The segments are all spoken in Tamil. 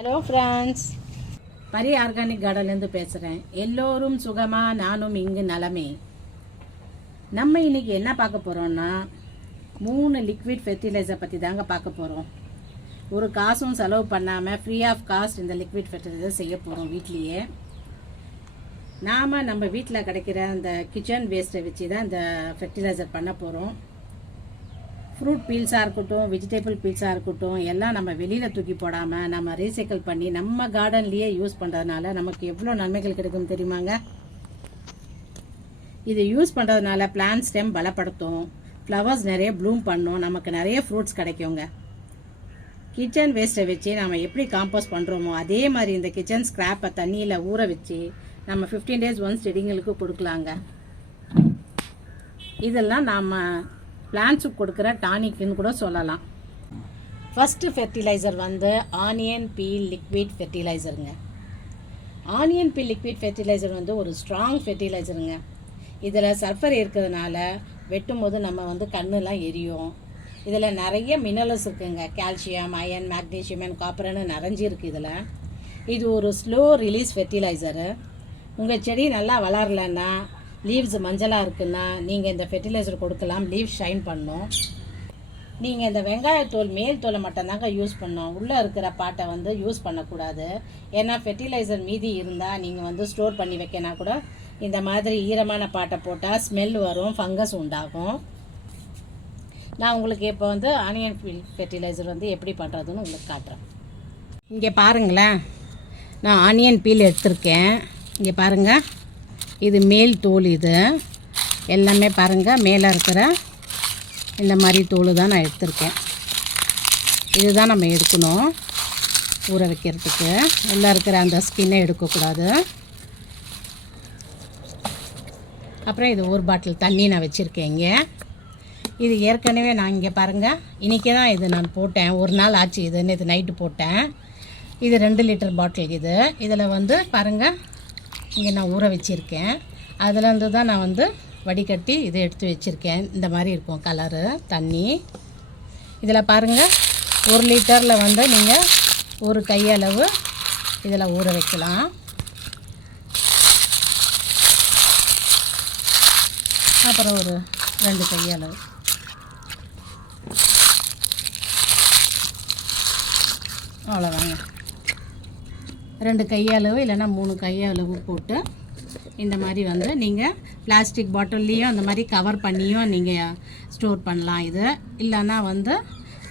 ஹலோ ஃப்ரெண்ட்ஸ், பரி ஆர்கானிக் கார்டன்லேருந்து பேசுகிறேன். எல்லோரும் சுகமா, நானும் இங்கு நலமே. நம்ம இன்னைக்கு என்ன பார்க்க போகிறோம்னா 3 லிக்விட் ஃபெர்டிலைசர் பற்றி தாங்க பார்க்க போகிறோம். ஒரு காசும் செலவு பண்ணாமல் ஃப்ரீ ஆஃப் காஸ்ட் இந்த லிக்விட் ஃபெர்டிலைசர் செய்ய போகிறோம் வீட்லேயே. நாம் நம்ம வீட்டில் கிடைக்கிற அந்த கிச்சன் வேஸ்ட்டை வச்சு தான் இந்த ஃபெர்டிலைசர் பண்ண போகிறோம். ஃப்ரூட் பீல்ஸாக இருக்கட்டும், வெஜிடபிள் பீல்ஸாக இருக்கட்டும், எல்லாம் நம்ம வெளியில் தூக்கி போடாமல் நம்ம ரீசைக்கிள் பண்ணி நம்ம கார்டன்லேயே யூஸ் பண்ணுறதுனால நமக்கு எவ்வளோ நன்மைகள் கிடைக்கும் தெரியுமாங்க. இது யூஸ் பண்ணுறதுனால பிளான்ட் ஸ்டெம் பலப்படுத்தும், ஃப்ளவர்ஸ் நிறைய ப்ளூம் பண்ணும், நமக்கு நிறைய ஃப்ரூட்ஸ் கிடைக்குங்க. கிச்சன் வேஸ்ட்டை வச்சு நம்ம எப்படி காம்போஸ்ட் பண்ணுறோமோ அதே மாதிரி இந்த கிச்சன் ஸ்க்ராப்பை தண்ணியில் ஊற வச்சு நம்ம 15 days ஒன்ஸ் செடிங்களுக்கு கொடுக்கலாங்க. இதெல்லாம் நாம் பிளான்ட்ஸுக்கு கொடுக்குற டானிக்னு கூட சொல்லலாம். ஃபஸ்ட்டு ஃபெர்டிலைசர் வந்து ஆனியன் பீல் லிக்விட் ஃபெர்டிலைசருங்க. ஆனியன் பீல் லிக்விட் ஃபெர்டிலைசர் வந்து ஒரு ஸ்ட்ராங் ஃபெர்டிலைசருங்க. இதில் சல்ஃபர் இருக்கிறதுனால வெட்டும் போது நம்ம வந்து கண்ணெலாம் எரியும். இதில் நிறைய மினரல்ஸ் இருக்குங்க. கால்சியம், அயன், மேக்னீஷியம் அண்ட் காப்பர்னு நிறைஞ்சிருக்கு இதில். இது ஒரு ஸ்லோ ரிலீஸ் ஃபெர்டிலைசரு. உங்கள் செடி நல்லா வளரலன்னா, லீவ்ஸ் மஞ்சளாக இருக்குன்னா நீங்கள் இந்த ஃபெர்டிலைசர் கொடுக்கலாம். லீவ் ஷைன் பண்ணும். நீங்கள் இந்த வெங்காயத்தோல் மேல் தோலை மட்டும்தாங்க யூஸ் பண்ணோம். உள்ளே இருக்கிற பாட்டை வந்து யூஸ் பண்ணக்கூடாது. ஏன்னா ஃபெர்டிலைசர் மீதி இருந்தால் நீங்கள் வந்து ஸ்டோர் பண்ணி வைக்கனா கூட இந்த மாதிரி ஈரமான பாட்டை போட்டால் ஸ்மெல் வரும், ஃபங்கஸ் உண்டாகும். நான் உங்களுக்கு இப்போ வந்து ஆனியன் பீல் ஃபெர்டிலைசர் வந்து எப்படி பண்ணுறதுன்னு உங்களுக்கு காட்டுறேன். இங்கே பாருங்களேன், நான் ஆனியன் பீல் எடுத்திருக்கேன். இங்கே பாருங்கள், இது மேல் தோல். இது எல்லாமே பாருங்கள், மேலே இருக்கிற இந்த மாதிரி தோல் தான் நான் எடுத்திருக்கேன். இதுதான் நம்ம எடுக்கணும் ஊற வைக்கிறதுக்கு. உள்ளே இருக்கிற அந்த ஸ்கின்னை எடுக்கக்கூடாது. அப்புறம் இது ஒரு பாட்டில் தண்ணி நான் வச்சுருக்கேன் இங்கே. இது ஏற்கனவே நான் இங்கே பாருங்கள், இன்றைக்கி தான் இது நான் போட்டேன். ஒரு நாள் ஆச்சு, இதுன்னு இது நைட்டு போட்டேன். இது 2 லிட்டர் பாட்டில். இதில் வந்து பாருங்கள், இங்கே நான் ஊற வச்சுருக்கேன். அதுலேருந்து தான் நான் வந்து வடிகட்டி இதை எடுத்து வச்சுருக்கேன். இந்த மாதிரி இருக்கும் கலரு தண்ணி. இதில் பாருங்கள், 1 லிட்டரில் வந்து நீங்கள் ஒரு கையளவு இதில் ஊற வைக்கலாம். அப்புறம் ஒரு 2 கையளவு. அவ்வளோதாங்க. 2 கையளவு இல்லைன்னா 3 கையளவு போட்டு இந்த மாதிரி வந்து நீங்கள் பிளாஸ்டிக் பாட்டில்லையும் அந்த மாதிரி கவர் பண்ணியும் நீங்கள் ஸ்டோர் பண்ணலாம். இது இல்லைன்னா வந்து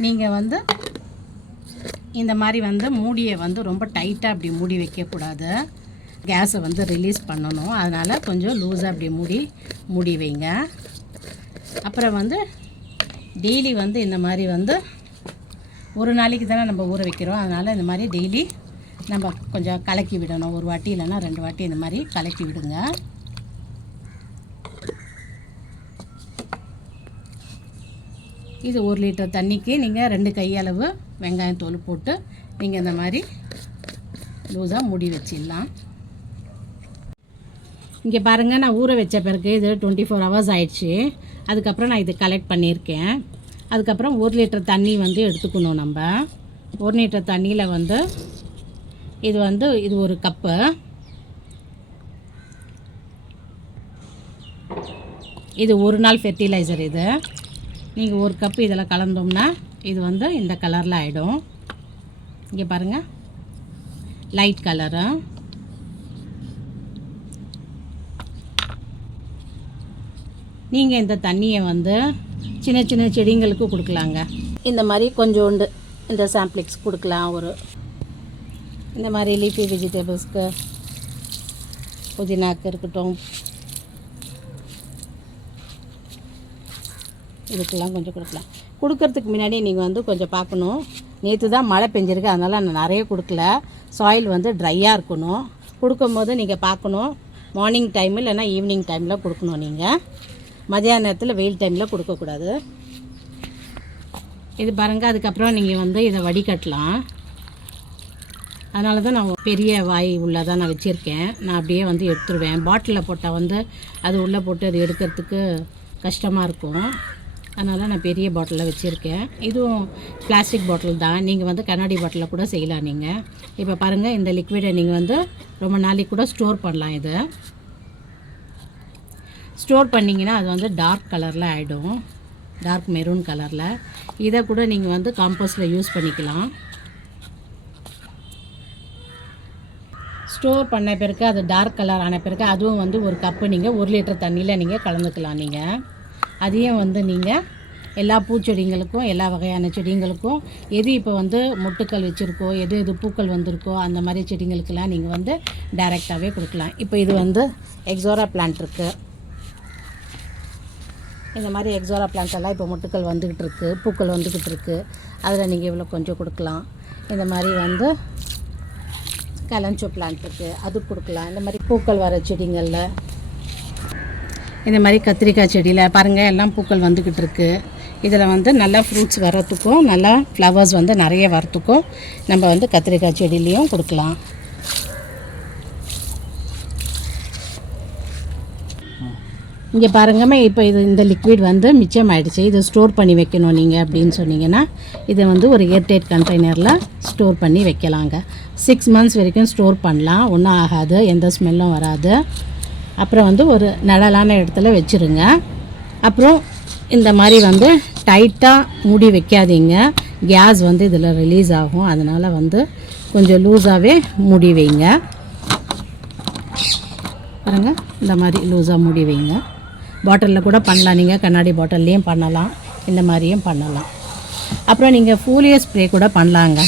நீங்கள் வந்து இந்த மாதிரி வந்து மூடியை வந்து ரொம்ப டைட்டாக அப்படி மூடி வைக்கக்கூடாது. கேஸை வந்து ரிலீஸ் பண்ணணும். அதனால் கொஞ்சம் லூஸாக அப்படி மூடி வைங்க. அப்புறம் வந்து டெய்லி வந்து இந்த மாதிரி வந்து ஒரு நாளைக்கு தானே நம்ம ஊற வைக்கிறோம். அதனால் இந்த மாதிரி டெய்லி நம்ம கொஞ்சம் கலக்கி விடணும். ஒரு வாட்டி இல்லைன்னா 2 வாட்டி இந்த மாதிரி கலக்கி விடுங்க. இது 1 லிட்டர் தண்ணிக்கு நீங்கள் 2 கையளவு வெங்காயம் தோல் போட்டு நீங்கள் இந்த மாதிரி லூஸாக மூடி வச்சிடலாம். இங்கே பாருங்கள், நான் ஊற வச்ச பிறகு இது 24 hours ஆயிடுச்சு. அதுக்கப்புறம் நான் இது கலெக்ட் பண்ணியிருக்கேன். அதுக்கப்புறம் 1 லிட்டர் தண்ணி வந்து எடுத்துக்கணும். நம்ம 1 லிட்டர் தண்ணியில் வந்து இது ஒரு கப்பு. இது ஒரு நாள் ஃபெர்டிலைசர். இது நீங்கள் ஒரு கப்பு இதில் கலந்தோம்னா இது வந்து இந்த கலரில் ஆகிடும். இங்கே பாருங்கள், லைட் கலரு. நீங்கள் இந்த தண்ணியை வந்து சின்ன சின்ன செடிங்களுக்கு கொடுக்கலாங்க. இந்த மாதிரி கொஞ்சோண்டு இந்த சாம்பிளிக்ஸ் கொடுக்கலாம். இந்த மாதிரி லீஃபி வெஜிடபிள்ஸ்க்கு, புதினாக்கு இருக்கட்டும், இதுக்கெல்லாம் கொஞ்சம் கொடுக்கலாம். கொடுக்கறதுக்கு முன்னாடி நீங்கள் வந்து கொஞ்சம் பார்க்கணும். நேற்று தான் மழை பெஞ்சிருக்கு, அதனால் நான் நிறைய கொடுக்கல. சாயில் வந்து ட்ரையாக இருக்கணும். கொடுக்கும்போது நீங்கள் பார்க்கணும். மார்னிங் டைம் இல்லைன்னா ஈவினிங் டைமில் கொடுக்கணும். நீங்கள் மதியான நேரத்தில் வெயில் டைமில் கொடுக்கக்கூடாது. இது பாருங்கள். அதுக்கப்புறம் நீங்கள் வந்து இதை வடிகட்டலாம். அதனால தான் நான் பெரிய வாய் உள்ளதான் நான் வச்சுருக்கேன். நான் அப்படியே வந்து எடுத்துருவேன். பாட்டிலில் போட்டால் வந்து அது உள்ளே போட்டு அது எடுக்கிறதுக்கு கஷ்டமாக இருக்கும். அதனால் நான் பெரிய பாட்டிலில் வச்சுருக்கேன். இதுவும் பிளாஸ்டிக் பாட்டில் தான். நீங்கள் வந்து கண்ணாடி பாட்டிலில் கூட செய்யலாம். நீங்கள் இப்போ பாருங்கள், இந்த லிக்விடை நீங்கள் வந்து ரொம்ப நாளைக்கு கூட ஸ்டோர் பண்ணலாம். இதை ஸ்டோர் பண்ணிங்கன்னா அது வந்து டார்க் கலரில் ஆகிடும், டார்க் மெரூன் கலரில். இதை கூட நீங்கள் வந்து காம்போஸ்டில் யூஸ் பண்ணிக்கலாம். ஸ்டோர் பண்ண பிறகு அது டார்க் கலர் ஆன பிறகு அதுவும் வந்து ஒரு கப்பு நீங்கள் 1 லிட்டர் தண்ணியில் நீங்கள் கலந்துக்கலாம். நீங்கள் அதையும் வந்து நீங்கள் எல்லா பூச்செடிங்களுக்கும், எல்லா வகையான செடிங்களுக்கும், எது இப்போ வந்து மொட்டுக்கள் வச்சுருக்கோ, எது பூக்கள் வந்திருக்கோ அந்த மாதிரி செடிங்களுக்கெல்லாம் நீங்கள் வந்து டைரெக்டாகவே கொடுக்கலாம். இப்போ இது வந்து எக்ஸோரா பிளான்ட் இருக்குது. இந்த மாதிரி எக்ஸோரா பிளான்ட் எல்லாம் இப்போ மொட்டுக்கள் வந்துக்கிட்டு இருக்குது, பூக்கள் வந்துக்கிட்டு இருக்குது. அதில் நீங்கள் இவ்வளோ கொஞ்சம் கொடுக்கலாம். இந்த மாதிரி வந்து கலஞ்சோ பிளான்ட் இருக்குது, அது கொடுக்கலாம். இந்த மாதிரி பூக்கள் வர செடிங்களில், இந்த மாதிரி கத்திரிக்காய் செடியில் பாருங்கள் எல்லாம் பூக்கள் வந்துக்கிட்டு இருக்குது. இதில் வந்து நல்லா ஃப்ரூட்ஸ் வர்றதுக்கும், நல்லா ஃப்ளவர்ஸ் வந்து நிறைய வரத்துக்கும் நம்ம வந்து கத்திரிக்காய் செடியிலையும் கொடுக்கலாம். இங்கே பாருங்கம்மா, இப்போ இந்த லிக்விட் வந்து மிச்சம் ஆகிடுச்சு. இதை ஸ்டோர் பண்ணி வைக்கணும் நீங்கள் அப்படின்னு சொன்னீங்கன்னா, இதை வந்து ஒரு ஏர்டைட் கண்டெய்னரில் ஸ்டோர் பண்ணி வைக்கலாங்க. 6 months வரைக்கும் ஸ்டோர் பண்ணலாம், ஒன்றும் ஆகாது, எந்த ஸ்மெல்லும் வராது. அப்புறம் வந்து ஒரு நிழலான இடத்துல வச்சுருங்க. அப்புறம் இந்த மாதிரி வந்து டைட்டாக மூடி வைக்காதீங்க, கேஸ் வந்து இதில் ரிலீஸ் ஆகும். அதனால் வந்து கொஞ்சம் லூஸாகவே மூடி வைங்க. பாருங்கள், இந்த மாதிரி லூஸாக மூடி வைங்க. பாட்டிலில் கூட பண்ணலாம், நீங்கள் கண்ணாடி பாட்டில்லையும் பண்ணலாம், இந்த மாதிரியும் பண்ணலாம். அப்புறம் நீங்கள் ஃபோலியோ ஸ்ப்ரே கூட பண்ணலாங்க.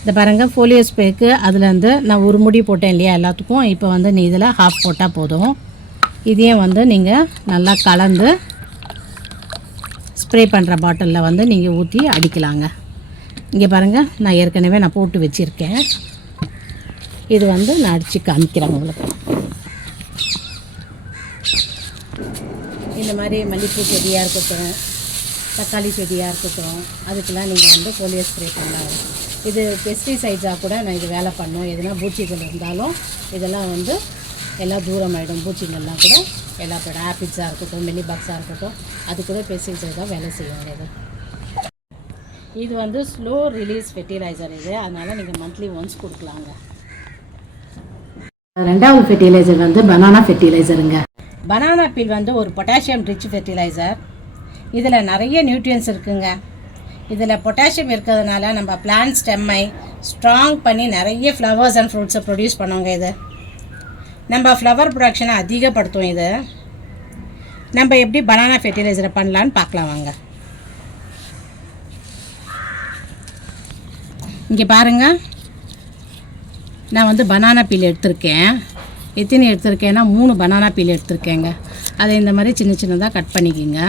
இந்த பாருங்கள், ஃபோலியோ ஸ்ப்ரேக்கு அதில் வந்து நான் ஒரு முடி போட்டேன் இல்லையா எல்லாத்துக்கும், இப்போ வந்து நீ இதில் ஹாஃப் போட்டால் போதும். இதையும் வந்து நீங்கள் நல்லா கலந்து ஸ்ப்ரே பண்ணுற பாட்டிலில் வந்து நீங்கள் ஊற்றி அடிக்கலாங்க. இங்கே பாருங்கள், நான் ஏற்கனவே போட்டு வச்சுருக்கேன். இது வந்து நான் அடித்து காமிக்கிறேன் உங்களுக்கு. இந்த மாதிரி மல்லிகைப்பூ செடியாக இருக்கட்டும், தக்காளி செடியாக இருக்கட்டும், அதுக்கெல்லாம் நீங்கள் வந்து ஃபோலியோ ஸ்ப்ரே பண்ணலாம். இது பெஸ்டிசைட்ஸாக கூட நான் இது வேலை பண்ணோம். எதுனா பூச்சிகள் இருந்தாலும் இதெல்லாம் வந்து எல்லாம் தூரமாகிடும். பூச்சிகள்லாம் கூட எல்லா கூட ஆப்பிட்ஸாக இருக்கட்டும், மில்லி பாக்ஸாக இருக்கட்டும், அது கூட பெஸ்டிசைட்ஸாக வேலை செய்யும். இது வந்து ஸ்லோ ரிலீஸ் ஃபெர்டிலைசர் இது, அதனால் நீங்கள் மந்த்லி ஒன்ஸ் கொடுக்கலாங்க. ரெண்டாவது ஃபெர்டிலைசர் வந்து பனானா ஃபெர்டிலைசருங்க. பனானா பீல் வந்து ஒரு பொட்டாசியம் ரிச் ஃபெர்டிலைசர். இதில் நிறைய நியூட்ரியன்ஸ் இருக்குங்க. இதில் பொட்டாசியம் இருக்கிறதுனால நம்ம பிளான்ட் ஸ்டெம்மை ஸ்ட்ராங் பண்ணி நிறைய ஃப்ளவர்ஸ் அண்ட் ஃப்ரூட்ஸை ப்ரொடியூஸ் பண்ணுவோங்க. இது நம்ம ஃப்ளவர் ப்ரொடக்ஷனை அதிகப்படுத்தும். இது நம்ம எப்படி பனானா ஃபெர்டிலைசரை பண்ணலான்னு பார்க்கலாம் வாங்க. இங்கே பாருங்கள், நான் வந்து பனானா பீல் எடுத்திருக்கேன். எத்தனை எடுத்திருக்கேன்னா 3 பனானா பீல் எடுத்திருக்கேங்க. அதை இந்த மாதிரி சின்ன சின்னதாக கட் பண்ணிக்கோங்க.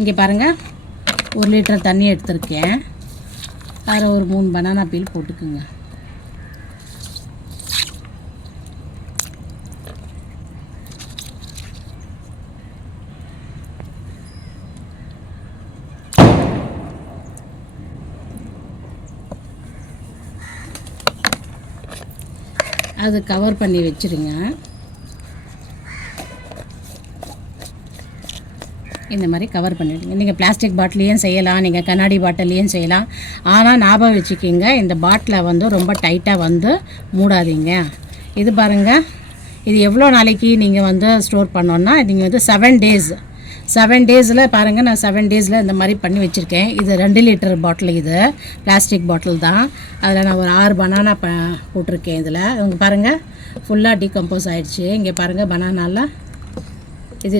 இங்கே பாருங்கள், 1 லிட்டர் தண்ணி எடுத்திருக்கேன். அதில் ஒரு 3 பனானா பீல் போட்டுக்குங்க. அது கவர் பண்ணி வச்சுருங்க. இந்த மாதிரி கவர் பண்ணிவிடுங்க. நீங்கள் பிளாஸ்டிக் பாட்டிலையும் செய்யலாம், நீங்கள் கண்ணாடி பாட்டிலையும் செய்யலாம். ஆனால் ஞாபகம் வச்சுக்கிங்க, இந்த பாட்டிலை வந்து ரொம்ப டைட்டாக வந்து மூடாதீங்க. இது பாருங்கள், இது எவ்வளோ நாளைக்கு நீங்கள் வந்து ஸ்டோர் பண்ணோன்னா, நீங்கள் வந்து 7 டேஸில் பாருங்கள், நான் 7 டேஸில் இந்த மாதிரி பண்ணி வச்சுருக்கேன். இது 2 லிட்டர் பாட்டில், இது பிளாஸ்டிக் பாட்டில் தான். அதில் நான் ஒரு 6 பனானா போட்டிருக்கேன். இதில் இவங்க பாருங்கள் ஃபுல்லாக டீகம்போஸ் ஆகிடுச்சு. இங்கே பாருங்கள், பனானாலாம் இது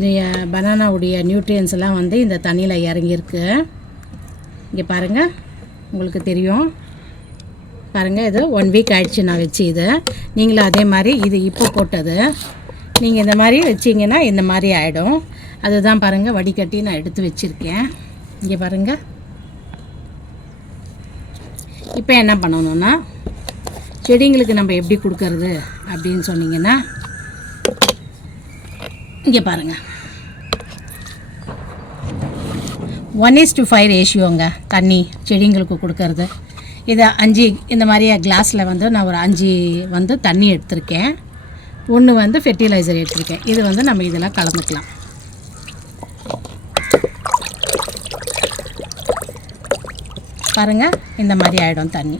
பனானாவுடைய நியூட்ரியன்ஸ் எல்லாம் வந்து இந்த தண்ணியில் இறங்கியிருக்கு. இங்கே பாருங்கள், உங்களுக்கு தெரியும். பாருங்கள், இது 1 வீக் ஆகிடுச்சு நான் வச்சு. இது நீங்களும் அதே மாதிரி, இது இப்போ போட்டது நீங்கள் இந்த மாதிரி வச்சிங்கன்னா இந்த மாதிரி ஆகிடும். அதுதான் பாருங்கள், வடிகட்டி நான் எடுத்து வச்சுருக்கேன். இங்கே பாருங்கள். இப்போ என்ன பண்ணணுன்னா, செடிங்களுக்கு நம்ம எப்படி கொடுக்கறது அப்படின்னு சொன்னீங்கன்னா, இங்கே பாருங்கள், 1:5 ரேஷியோங்க தண்ணி செடிங்களுக்கு கொடுக்கறது. இதை 5 இந்த மாதிரி கிளாஸில் வந்து நான் ஒரு 5 வந்து தண்ணி எடுத்திருக்கேன், 1 வந்து ஃபெர்டிலைசர் எடுத்திருக்கேன். இது வந்து நம்ம இதெல்லாம் கலந்துக்கலாம். பாருங்கள், இந்த மாதிரி ஆகிடும் தண்ணி.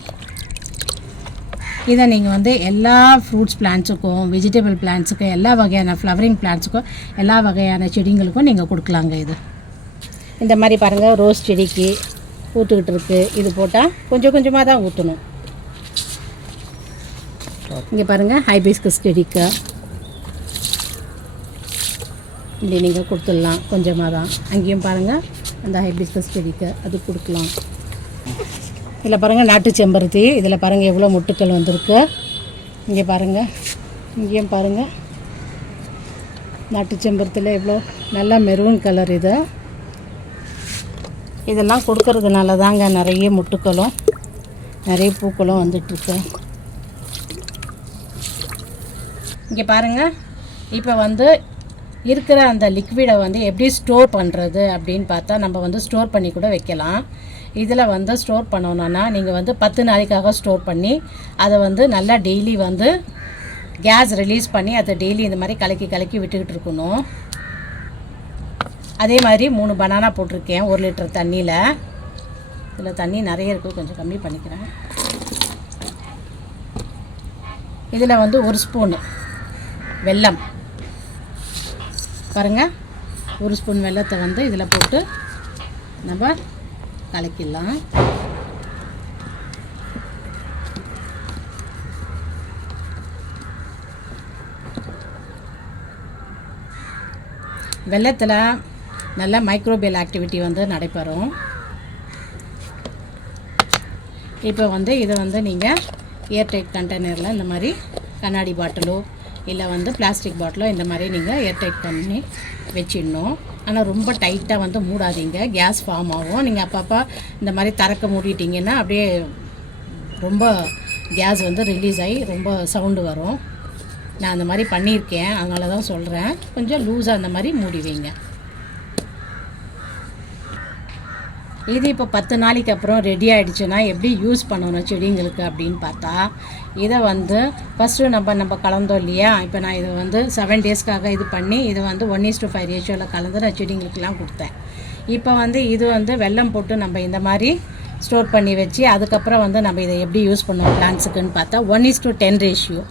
இதை நீங்கள் வந்து எல்லா ஃப்ரூட்ஸ் பிளான்ட்ஸுக்கும், வெஜிடபிள் பிளான்ட்ஸுக்கும், எல்லா வகையான ஃப்ளவரிங் பிளான்ட்ஸுக்கும், எல்லா வகையான செடிங்களுக்கும் நீங்கள் கொடுக்கலாங்க. இது இந்த மாதிரி பாருங்கள், ரோஸ் செடிக்கு ஊற்றுக்கிட்டு இருக்குது. இது போட்டால் கொஞ்சம் கொஞ்சமாக தான் ஊற்றணும். இங்கே பாருங்கள், ஹைபிஸ்கஸ் செடிக்கு இப்படி நீங்கள் கொடுத்துடலாம், கொஞ்சமாக தான். அங்கேயும் பாருங்கள், அந்த ஹைபிஸ்கஸ் செடிக்கு அது கொடுக்கலாம். இதில் பாருங்கள், நாட்டு செம்பருத்தி. இதில் பாருங்கள் எவ்வளோ மொட்டுக்கள் வந்திருக்கு. இங்கே பாருங்கள், இங்கேயும் பாருங்கள், நாட்டு செம்பருத்தியில் எவ்வளோ நல்லா மெரூன் கலர். இது இதெல்லாம் கொடுக்கறதுனால தாங்க நிறைய மொட்டுக்களும் நிறைய பூக்களும் வந்துட்டுருக்கு. இங்கே பாருங்கள், இப்போ வந்து இருக்கிற அந்த லிக்விடை வந்து எப்படி ஸ்டோர் பண்ணுறது அப்படின்னு பார்த்தா, நம்ம வந்து ஸ்டோர் பண்ணி கூட வைக்கலாம். இதில் வந்து ஸ்டோர் பண்ணணுன்னா நீங்கள் வந்து 10 நாளைக்காக ஸ்டோர் பண்ணி அதை வந்து நல்லா டெய்லி வந்து கேஸ் ரிலீஸ் பண்ணி அதை டெய்லி இந்த மாதிரி கலக்கி கலக்கி விட்டுக்கிட்டு இருக்கணும். அதே மாதிரி 3 பனானா போட்டிருக்கேன் 1 லிட்டர் தண்ணியில். இதில் தண்ணி நிறைய இருக்குது, கொஞ்சம் கம்மி பண்ணிக்கிறேன். இதில் வந்து 1 ஸ்பூன் வெல்லம் பாருங்கள், 1 ஸ்பூன் வெல்லத்தை வந்து இதில் போட்டு நம்ம கலக்கிடலாம். வெல்லத்தில் நல்ல மைக்ரோபியல் ஆக்டிவிட்டி வந்து நடைபெறும். இப்போ வந்து இதை வந்து நீங்கள் ஏர்டைட் கண்டெய்னரில் இந்த மாதிரி கண்ணாடி பாட்டிலோ இல்லை வந்து பிளாஸ்டிக் பாட்டிலோ இந்த மாதிரி நீங்கள் ஏர்டைட் பண்ணி வச்சிடணும். ஆனால் ரொம்ப டைட்டாக வந்து மூடாதீங்க, கேஸ் ஃபார்ம் ஆகும். நீங்கள் அப்பப்போ இந்த மாதிரி திறக்க மூடிட்டிங்கன்னா அப்படியே ரொம்ப கேஸ் வந்து ரிலீஸ் ஆகி ரொம்ப சவுண்டு வரும். நான் அந்த மாதிரி பண்ணியிருக்கேன், அதனால தான் சொல்கிறேன். கொஞ்சம் லூஸாக அந்த மாதிரி மூடி வைங்க. இது இப்போ 10 நாளைக்கு அப்புறம் ரெடி ஆகிடுச்சுன்னா எப்படி யூஸ் பண்ணணும் செடிங்களுக்கு அப்படின்னு பார்த்தா, இதை வந்து ஃபஸ்ட்டு நம்ம கலந்தோம் இல்லையா. இப்போ நான் இதை வந்து 7 டேஸ்க்காக இது பண்ணி இது வந்து 1:5 ரேஷியோவில் கலந்து நான் செடிங்களுக்கெல்லாம் கொடுத்தேன். இப்போ வந்து இது வந்து வெல்லம் போட்டு நம்ம இந்த மாதிரி ஸ்டோர் பண்ணி வச்சு அதுக்கப்புறம் வந்து நம்ம இதை எப்படி யூஸ் பண்ணுவோம் பிளான்ட்ஸுக்குன்னு பார்த்தா 1:10 ரேஷியோ.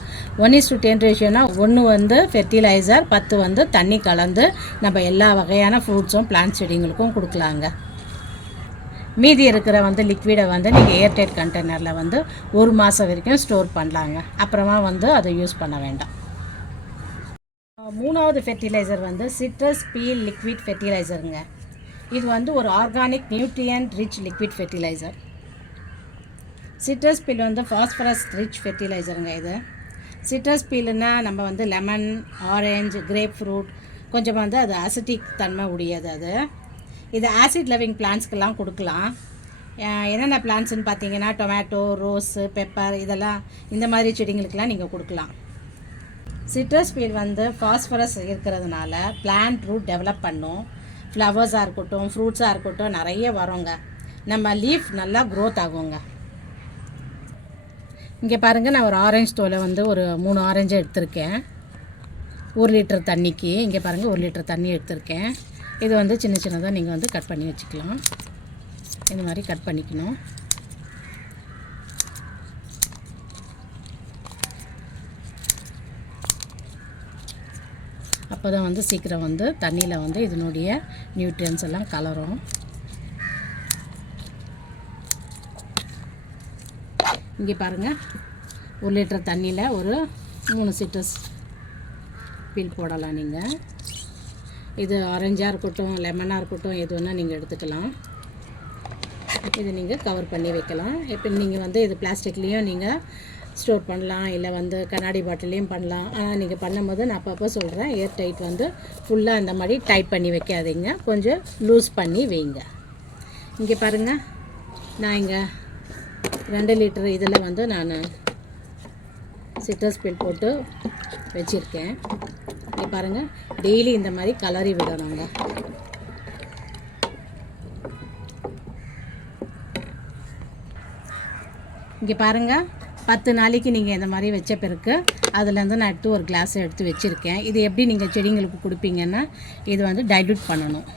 1:10 ரேஷியோனா 1 வந்து ஃபெர்டிலைசர், 10 வந்து தண்ணி கலந்து நம்ம எல்லா வகையான ஃப்ரூட்ஸும் பிளான்ட் செடிங்களுக்கும் கொடுக்கலாங்க. மீதி இருக்கிற வந்து லிக்விடை வந்து நீங்கள் ஏர்டைட் கண்டெய்னரில் வந்து 1 மாதம் வரைக்கும் ஸ்டோர் பண்ணலாங்க. அப்புறமா வந்து அதை யூஸ் பண்ண வேண்டாம். 3வது ஃபெர்டிலைசர் வந்து சிட்ரஸ் பீல் லிக்விட் ஃபெர்டிலைசருங்க. இது வந்து ஒரு organic nutrient rich liquid fertilizer. Citrus peel வந்து ஃபாஸ்பரஸ் ரிச் ஃபெர்டிலைசருங்க. இது சிட்ரஸ் பீலுன்னா நம்ம வந்து லெமன், ஆரஞ்சு, கிரேப் ஃப்ரூட் கொஞ்சம் வந்து அது அசிட்டிக் தன்மை உடையது. அது இது ஆசிட் லவிங் பிளான்ட்ஸ்க்கெல்லாம் கொடுக்கலாம். என்னென்ன பிளான்ட்ஸ்ன்னு பார்த்தீங்கன்னா டொமேட்டோ, ரோஸு, பெப்பர் இதெல்லாம் இந்த மாதிரி செடிங்களுக்கெல்லாம் நீங்கள் கொடுக்கலாம். சிட்ரஸ் பீல் வந்து ஃபாஸ்பரஸ் இருக்கிறதுனால பிளான்ட் ரூட் டெவலப் பண்ணும். ஃப்ளவர்ஸாக இருக்கட்டும், ஃப்ரூட்ஸாக இருக்கட்டும் நிறைய வருங்க. நம்ம லீஃப் நல்லா க்ரோத் ஆகுங்க. இங்கே பாருங்கள், நான் ஒரு ஆரஞ்சு தோலை வந்து ஒரு 3 ஆரஞ்சு எடுத்திருக்கேன் 1 லிட்டர் தண்ணிக்கு. இங்கே பாருங்கள், 1 லிட்டர் தண்ணி எடுத்திருக்கேன். இது வந்து சின்ன சின்னதாக நீங்கள் வந்து கட் பண்ணி வச்சுக்கலாம். இந்த மாதிரி கட் பண்ணிக்கணும். அப்போ தான் வந்து சீக்கிரம் வந்து தண்ணியில் வந்து இதனுடைய நியூட்ரியன்ஸ் எல்லாம் கலரும். இங்கே பாருங்கள், 1 லிட்டர் தண்ணியில் ஒரு 3 சிட்ரஸ் பீல் போடலாம். நீங்கள் இது ஆரஞ்சாக இருக்கட்டும், லெமனாக இருக்கட்டும், எது வேணால் நீங்கள் எடுத்துக்கலாம். இது நீங்கள் கவர் பண்ணி வைக்கலாம். இப்போ நீங்கள் வந்து இது பிளாஸ்டிக்லேயும் நீங்கள் ஸ்டோர் பண்ணலாம், இல்லை வந்து கண்ணாடி பாட்டிலையும் பண்ணலாம். ஆனால் நீங்கள் பண்ணும்போது நான் அப்பப்போ சொல்கிறேன், ஏர் டைட் வந்து ஃபுல்லாக இந்த மாதிரி டைட் பண்ணி வைக்காதீங்க, கொஞ்சம் லூஸ் பண்ணி வைங்க. இங்கே பாருங்கள், நான் இங்கே 2 லிட்டர் இதில் வந்து நான் சிட்ரஸ் பீல் போட்டு வச்சுருக்கேன். இங்கே பாருங்கள், டெய்லி இந்த மாதிரி கலரி விடணுங்க. இங்கே பாருங்கள், 10 நாளைக்கு நீங்கள் இந்த மாதிரி வச்ச பிறகு அதுலேருந்து நான் எடுத்து ஒரு கிளாஸ் எடுத்து வச்சுருக்கேன். இது எப்படி நீங்கள் செடிங்களுக்கு கொடுப்பீங்கன்னா இது வந்து டைல்யூட் பண்ணணும்.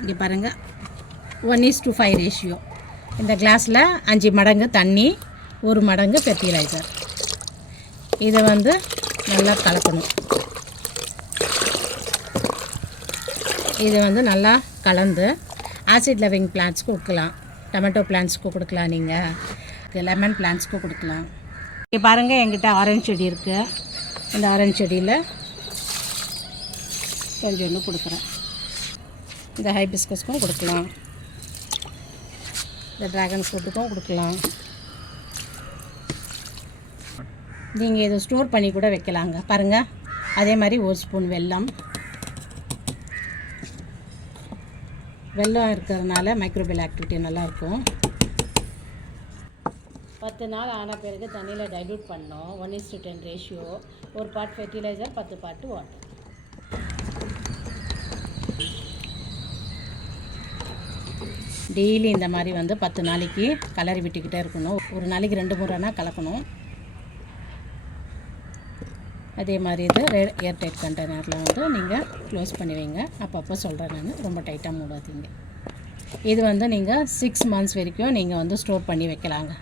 இங்கே பாருங்கள், 1:5 ரேஷியோ. இந்த கிளாஸில் 5 மடங்கு தண்ணி, 1 மடங்கு ஃபெர்டிலைசர். இதை வந்து நல்லா கலக்கணும். இது வந்து நல்லா கலந்து ஆசிட் லவிங் பிளான்ட்ஸ்க்கு கொடுக்கலாம், டொமேட்டோ பிளான்ட்ஸ்க்கு கொடுக்கலாம், நீங்கள் லெமன் பிளான்ட்ஸ்க்கு கொடுக்கலாம். இங்கே பாருங்கள், என்கிட்ட ஆரஞ்சு செடி இருக்குது. இந்த ஆரஞ்சு செடியில் கொஞ்சோண்டு கொடுக்குறேன். இந்த ஹைபிஸ்கஸ்க்கும் கொடுக்கலாம், இந்த ட்ராகன் ஃப்ரூட்டுக்கும் கொடுக்கலாம். நீங்கள் இதை ஸ்டோர் பண்ணி கூட வைக்கலாங்க. பாருங்கள், அதே மாதிரி 1 ஸ்பூன் வெல்லம் இருக்கிறதுனால மைக்ரோபியல் ஆக்டிவிட்டி நல்லாயிருக்கும். 10 நாள் ஆன பிறகு தண்ணியில் டைல்யூட் பண்ணோம். 1:10 ratio. 1 part fertilizer, 10 part water. Daily இந்த மாதிரி வந்து 10 நாளைக்கு கலரி விட்டுக்கிட்டே இருக்கணும். ஒரு நாளைக்கு 2 முறைனா கலக்கணும். அதே மாதிரி இது ஏர்டைட் கண்டெய்னரில் வந்து நீங்கள் க்ளோஸ் பண்ணி வைங்க. அப்பப்போ சொல்கிறேன் நான், ரொம்ப டைட்டாக மூடாதீங்க. இது வந்து நீங்கள் 6 மந்த்ஸ் வரைக்கும் நீங்கள் வந்து ஸ்டோர் பண்ணி வைக்கலாங்க.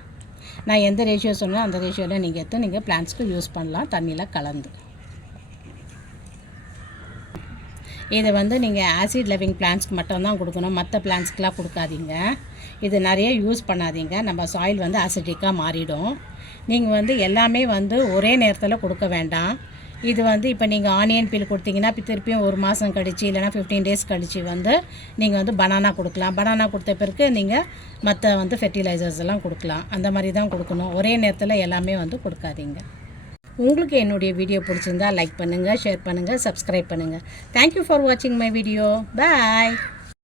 நான் எந்த ரேஷியோ சொன்னேன் அந்த ரேஷியோவில் நீங்கள் எடுத்து நீங்கள் பிளான்ட்ஸ்க்கு யூஸ் பண்ணலாம், தண்ணியில் கலந்து. இதை வந்து நீங்கள் ஆசிட் லவிங் பிளான்ட்ஸ்க்கு மட்டும்தான் கொடுக்கணும், மற்ற பிளான்ட்ஸ்க்கெலாம் கொடுக்காதீங்க. இது நிறைய யூஸ் பண்ணாதீங்க, நம்ம சாயில் வந்து ஆசிட்டிக்காக மாறிடும். நீங்கள் வந்து எல்லாமே வந்து ஒரே நேரத்தில் கொடுக்க வேண்டாம். இது வந்து இப்போ நீங்கள் ஆனியன் பீல் கொடுத்தீங்கன்னா இப்போ திருப்பியும் 1 மாதம் கழிச்சு இல்லைனா 15 டேஸ் கழித்து வந்து நீங்கள் வந்து பனானா கொடுக்கலாம். பனானா கொடுத்த பிறகு நீங்கள் மற்ற வந்து ஃபெர்டிலைசர்ஸ் எல்லாம் கொடுக்கலாம். அந்த மாதிரி தான் கொடுக்கணும், ஒரே நேரத்தில் எல்லாமே வந்து கொடுக்காதீங்க. உங்களுக்கு என்னுடைய வீடியோ பிடிச்சிருந்தா லைக் பண்ணுங்கள், ஷேர் பண்ணுங்கள், சப்ஸ்கிரைப் பண்ணுங்கள். தேங்க்யூ ஃபார் வாட்சிங் மை வீடியோ. பாய்.